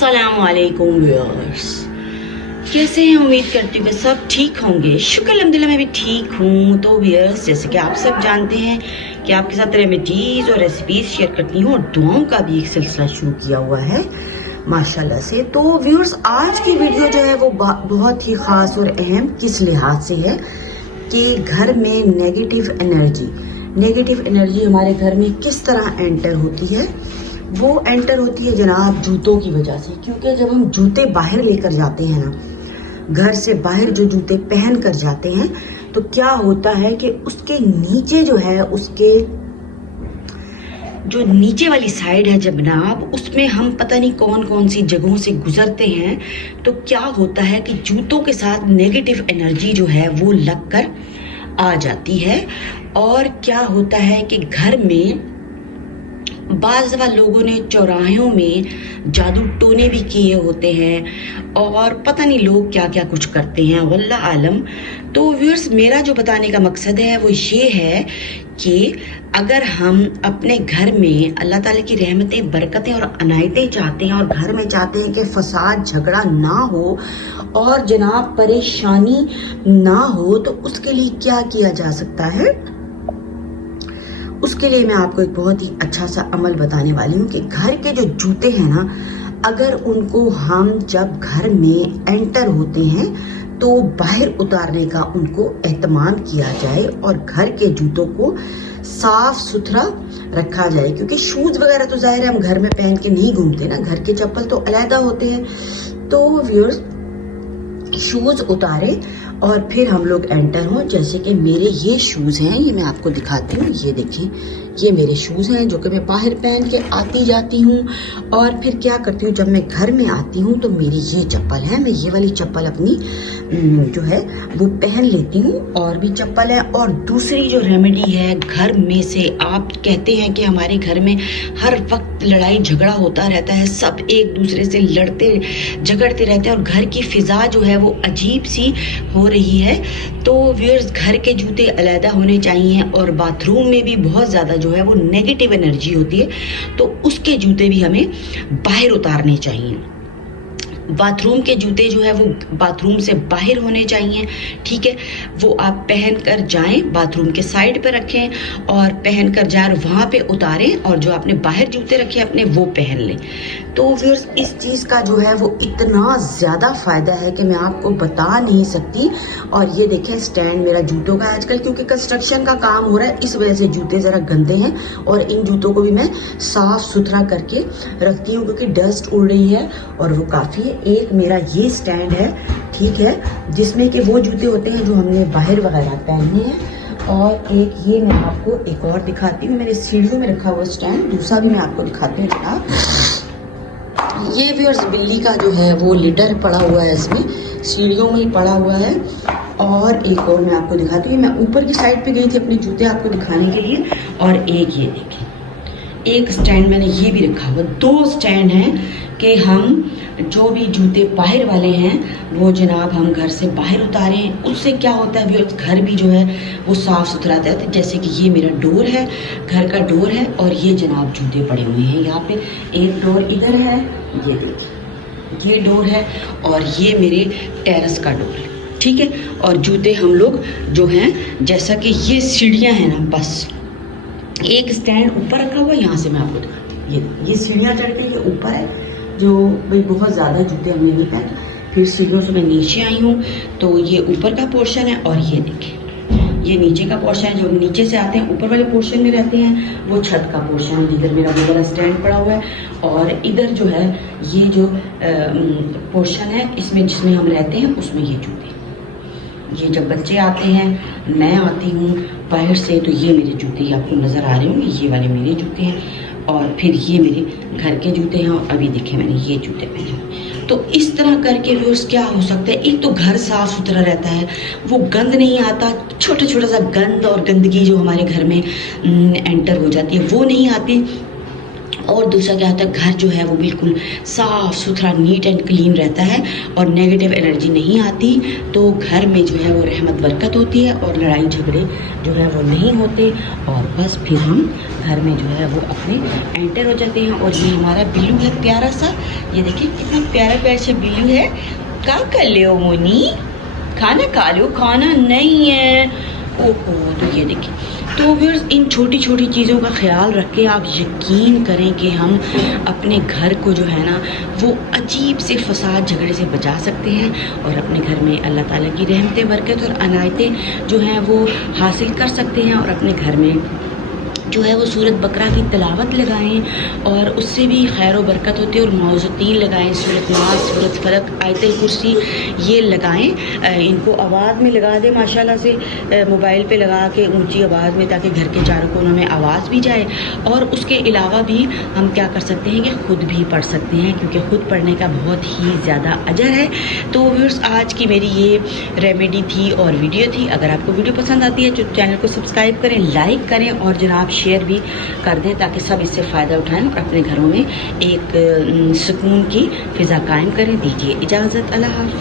अस्सलामुअलैकुम व्यूअर्स, कैसे हैं? उम्मीद करती हूँ कि सब ठीक होंगे। शुक्र अल्हम्दुलिल्लाह मैं भी ठीक हूँ। तो व्यूअर्स, जैसे कि आप सब जानते हैं कि आपके साथ रेमेडीज़ और रेसिपीज़ शेयर करती हूँ और दुआओं का भी एक सिलसिला शुरू किया हुआ है माशाल्लाह से। तो व्यूअर्स, आज की वीडियो जो है वो बहुत ही ख़ास और अहम किस लिहाज से है कि घर में नेगेटिव एनर्जी हमारे घर में किस तरह एंटर होती है। वो एंटर होती है जनाब जूतों की वजह से, क्योंकि जब हम जूते बाहर लेकर जाते हैं ना, घर से बाहर जो जूते पहन कर जाते हैं, तो क्या होता है कि उसके नीचे जो है, उसके जो नीचे वाली साइड है जनाब, उसमें हम पता नहीं कौन कौन सी जगहों से गुजरते हैं, तो क्या होता है कि जूतों के साथ नेगेटिव एनर्जी जो है वो लग कर आ जाती है। और क्या होता है कि घर में बाज़ दफ़ा लोगों ने चौराहों में जादू टोने भी किए होते हैं और पता नहीं लोग क्या क्या कुछ करते हैं, वल्लाह आलम। तो व्यूअर्स, मेरा जो बताने का मकसद है वो ये है कि अगर हम अपने घर में अल्लाह ताला की रहमतें, बरकतें और अनायतें चाहते हैं और घर में चाहते हैं कि फसाद झगड़ा ना हो और जनाब परेशानी ना हो, तो उसके लिए क्या किया जा सकता है? उसके लिए मैं आपको एक बहुत ही अच्छा सा अमल बताने वाली हूँ कि घर के जो जूते हैं ना, अगर उनको हम जब घर में एंटर होते हैं तो बाहर उतारने का उनको एहतमाम किया जाए और घर के जूतों को साफ सुथरा रखा जाए। क्योंकि शूज़ वगैरह तो जाहिर है हम घर में पहन के नहीं घूमते ना, घर के चप्पल तो अलहदा होते हैं। तो व्यूअर्स, शूज़ उतारे और फिर हम लोग एंटर हों। जैसे कि मेरे ये शूज़ हैं, ये मैं आपको दिखाती हूँ। ये देखिए, ये मेरे शूज़ हैं जो कि मैं बाहर पहन के आती जाती हूँ। और फिर क्या करती हूँ, जब मैं घर में आती हूँ तो मेरी ये चप्पल है, मैं ये वाली चप्पल अपनी जो है वो पहन लेती हूँ। और भी चप्पल है। और दूसरी जो रेमेडी है, घर में से आप कहते हैं कि हमारे घर में हर वक्त लड़ाई झगड़ा होता रहता है, सब एक दूसरे से लड़ते झगड़ते रहते हैं और घर की फ़िज़ा जो है वो अजीब सी हो रही है। तो व्यूअर्स, घर के जूते अलहदा होने चाहिए और बाथरूम में भी बहुत ज़्यादा जो है वो नेगेटिव एनर्जी होती है, तो उसके जूते भी हमें बाहर उतारने चाहिए। बाथरूम के जूते जो है वो बाथरूम से बाहर होने चाहिए, ठीक है। वो आप पहन कर जाएं, बाथरूम के साइड पर रखें और पहन कर जाए वहाँ पे उतारें, और जो आपने बाहर जूते रखे अपने वो पहन लें। तो व्यूअर्स, इस चीज़ का जो है वो इतना ज़्यादा फ़ायदा है कि मैं आपको बता नहीं सकती। और ये देखें, स्टैंड मेरा जूतों का आजकल क्योंकि कंस्ट्रक्शन का काम हो रहा है, इस वजह से जूते ज़रा गंदे हैं और इन जूतों को भी मैं साफ़ सुथरा करके रखती हूँ क्योंकि डस्ट उड़ रही है और वो काफ़ी है। एक मेरा ये स्टैंड है, ठीक है, जिसमें कि वो जूते होते हैं जो हमने बाहर वगैरह पहनने हैं। और एक ये मैं आपको एक और दिखाती हूँ, मेरे सीढ़ियों में रखा हुआ स्टैंड, दूसरा भी मैं आपको दिखाती हूँ जनाब। ये व्यूअर्स, बिल्ली का जो है वो लिटर पड़ा हुआ है, इसमें सीढ़ियों में ही पड़ा हुआ है। और एक और मैं आपको दिखाती हूँ, मैं ऊपर की साइड पे गई थी अपने जूते आपको दिखाने के लिए। और एक ये देखिए, एक स्टैंड मैंने ये भी रखा हुआ। दो स्टैंड हैं कि हम जो भी जूते बाहर वाले हैं वो जनाब हम घर से बाहर उतारें। उससे क्या होता है व्यूअर्स, घर भी जो है वो साफ़ सुथरा रहता है। जैसे कि ये मेरा डोर है, घर का डोर है, और ये जनाब जूते पड़े हुए हैं यहाँ पे। एक डोर इधर है, ये देखिए, ये डोर है, और ये मेरे टेरेस का डोर है, ठीक है। और जूते हम लोग जो हैं, जैसा कि ये सीढ़ियाँ हैं ना, बस एक स्टैंड ऊपर रखा हुआ है, यहाँ से मैं आपको दिखाती हूँ। ये सीढ़ियाँ चढ़ के ये ऊपर है, जो भाई बहुत ज़्यादा जूते हमने नहीं पहने। फिर सीढ़ियों से मैं नीचे आई हूँ, तो ये ऊपर का पोर्शन है, और ये देखिए ये नीचे का पोर्शन है। जो नीचे से आते हैं ऊपर वाले पोर्शन में रहते हैं, वो छत का पोर्शन है। इधर मेरा वो वाला स्टैंड पड़ा हुआ है, और इधर जो है ये जो पोर्शन है इसमें जिसमें हम रहते हैं उसमें ये जूते। ये जब बच्चे आते हैं, मैं आती हूँ बाहर से, तो ये मेरे जूते आपको नज़र आ रहे होंगे, ये वाले मेरे जूते हैं। और फिर ये मेरे घर के जूते हैं, और अभी देखे मैंने ये जूते पहने हैं। तो इस तरह करके व्यूअर्स क्या हो सकता है, एक तो घर साफ़ सुथरा रहता है, वो गंद नहीं आता, छोटा छोटा सा गंद और गंदगी जो हमारे घर में एंटर हो जाती है वो नहीं आती। और दूसरा क्या होता है, घर जो है वो बिल्कुल साफ़ सुथरा नीट एंड क्लीन रहता है और नेगेटिव एनर्जी नहीं आती, तो घर में जो है वो रहमत बरकत होती है और लड़ाई झगड़े जो है वो नहीं होते, और बस फिर हम घर में जो है वो अपने एंटर हो जाते हैं। और ये हमारा बिल्लू है प्यारा सा, ये देखिए कितना प्यारा प्यारा सा बिल्लू है। क्या कर ले हो मोनी, खाना खा लो, खाना नहीं है, ओहो। तो ये देखिए, तो फिर इन छोटी छोटी चीज़ों का ख्याल रख के आप यकीन करें कि हम अपने घर को जो है ना वो अजीब से फसाद झगड़े से बचा सकते हैं और अपने घर में अल्लाह ताला की रहमतें बरकत और अनायतें जो हैं वो हासिल कर सकते हैं। और अपने घर में जो है वो सूरत बकरा की तिलावत लगाएं और उससे भी खैर व बरकत होती है। और मौज़ुद्दीन लगाएं, सूरत नास, सूरत फलक, आयतुल कुर्सी ये लगाएं। इनको आवाज़ में लगा दें माशाल्लाह से, मोबाइल पे लगा के ऊंची आवाज़ में, ताकि घर के चारों कोनों में आवाज़ भी जाए। और उसके अलावा भी हम क्या कर सकते हैं कि ख़ुद भी पढ़ सकते हैं, क्योंकि ख़ुद पढ़ने का बहुत ही ज़्यादा अजर है। तो व्यूअर्स, आज की मेरी ये रेमेडी थी और वीडियो थी। अगर आपको वीडियो पसंद आती है तो चैनल को सब्सक्राइब करें, लाइक करें और जनाब शेयर भी कर दें, ताकि सब इससे फ़ायदा उठाएं और अपने घरों में एक सुकून की फ़िज़ा कायम करें। दीजिए इजाज़त, अल्लाह हाफ़िज़।